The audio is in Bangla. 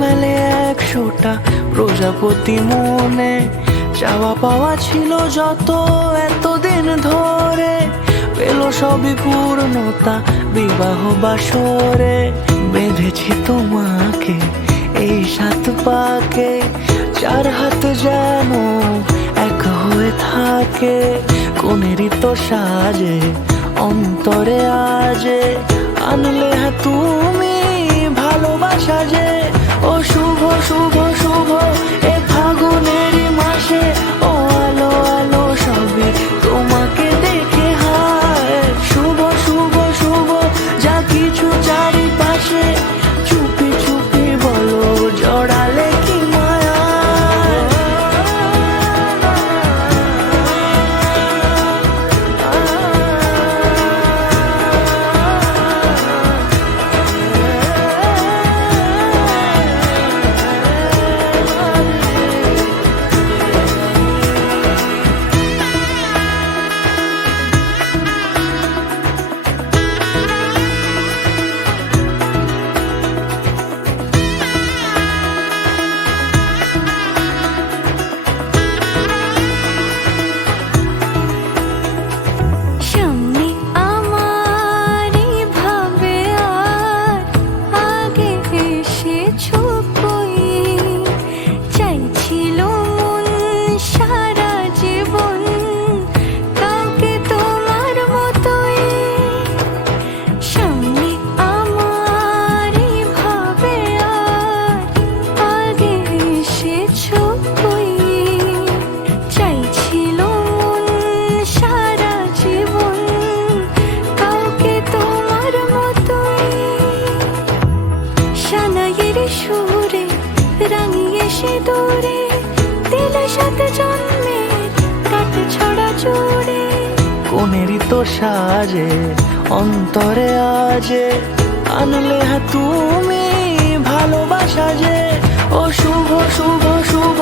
মেলে 100টা প্রজাপতি মনে, চাওয়া পাওয়া ছিল যত এতদিন ধরে, পেল সবই পূর্ণতা বিবাহ বাসরে। বেঁধেছি তোমাকে এই 7 পাকে, 4 হাত যেন এক হয়ে থাকে। কোনেরই তো সাজে অন্তরে আজে, আনলে তুমি ভালোবাসা যে। ও শুভ শুভ শুভ এ ফাগুনেরই মাসে, ও আলো আলো সবই তোমাকে দেখে হায়। শুভ শুভ শুভ যা কিছু চারিপাশে, চুপি চুপি বলো জড়ালে কি মায়া। সুরে রাঙিয়ে সে দূরে দিলে 7 জন্মের কাট ছড়া জুড়ে। কোনেরই তো সাজে অন্তরে আজে, আনলে তুমি ভালোবাসা যে। ও শুভ শুভ শুভ